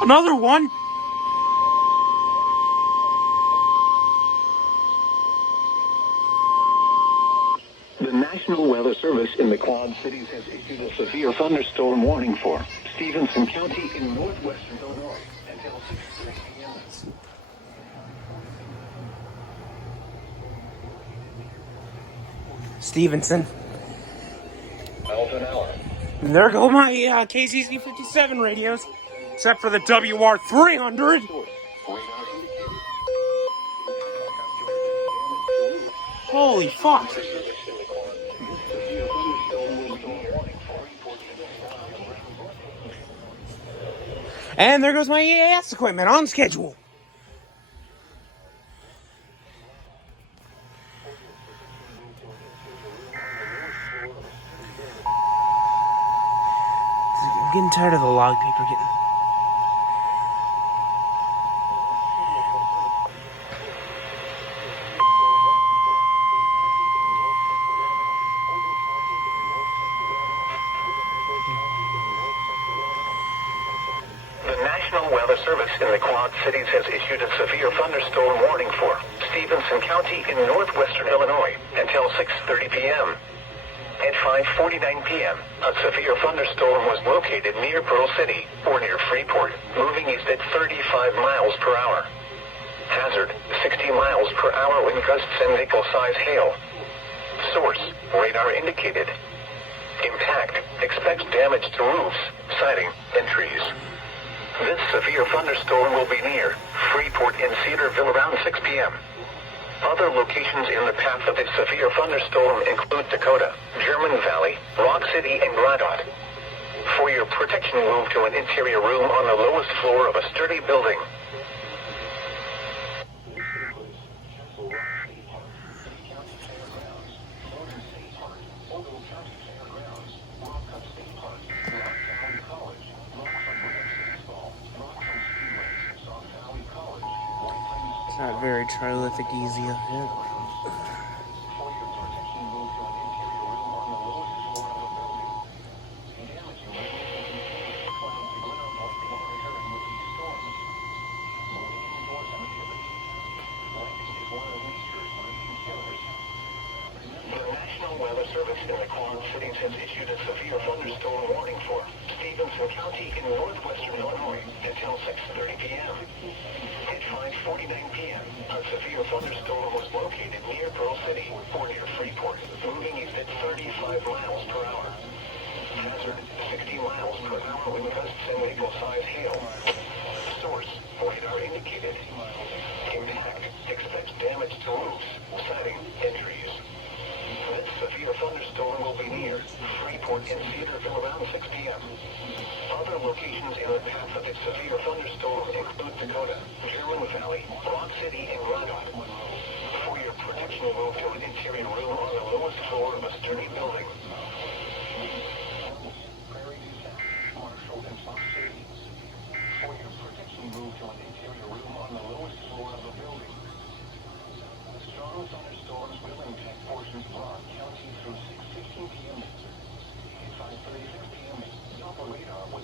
Another one? The National Weather Service in the Quad Cities has issued a severe thunderstorm warning for Stephenson County in northwestern Illinois until 6:30 p.m. Stephenson. Miles an hour. And there go my KCC 57 radios, except for the WR 300. Holy fuck. And there goes my EAS equipment on schedule. I'm getting tired of the log paper getting... The National Weather Service in the Quad Cities has issued a severe thunderstorm warning for Stephenson County in northwestern Illinois until 6:30 p.m. At 5:49 p.m., a severe thunderstorm was located near Pearl City, or near Freeport, moving east at 35 miles per hour. Hazard, 60 miles per hour wind gusts and nickel-size hail. Source, radar indicated. Impact, expects damage to roofs, siding, and trees. This severe thunderstorm will be near Freeport and Cedarville around 6 p.m. Other locations in the path of this severe thunderstorm include Dakota, German Valley, Rock City, and Gladot. For your protection, move to an interior room on the lowest floor of a sturdy building. It's not very prolific easy of it. Weather Service in the Quad Cities has issued a severe thunderstorm warning for Stephenson County in northwestern Illinois until 6:30 p.m. At 5:49 p.m., a severe thunderstorm was located near Pearl City, or near Freeport, moving east at 35 miles per hour. Hazard, 60 miles per hour wind gusts and nickel-size hail. Source, radar indicated. Impact, expects damage to roofs, siding, and trees. This severe thunderstorm will be near Freeport and Cedarville around 6 p.m. Other locations in the path of this severe thunderstorm include Dakota, German Valley, Rock City, and Gladot. For your protection, move to an interior room on the lowest floor of a sturdy building. Prairie Dispatch, Marshall, and Fox City. For your protection, move to an interior room on the lowest floor of a building. The strong thunderstorms will impact portions of Rock County through 6:15 p.m. At 5:36 p.m., the upper radar was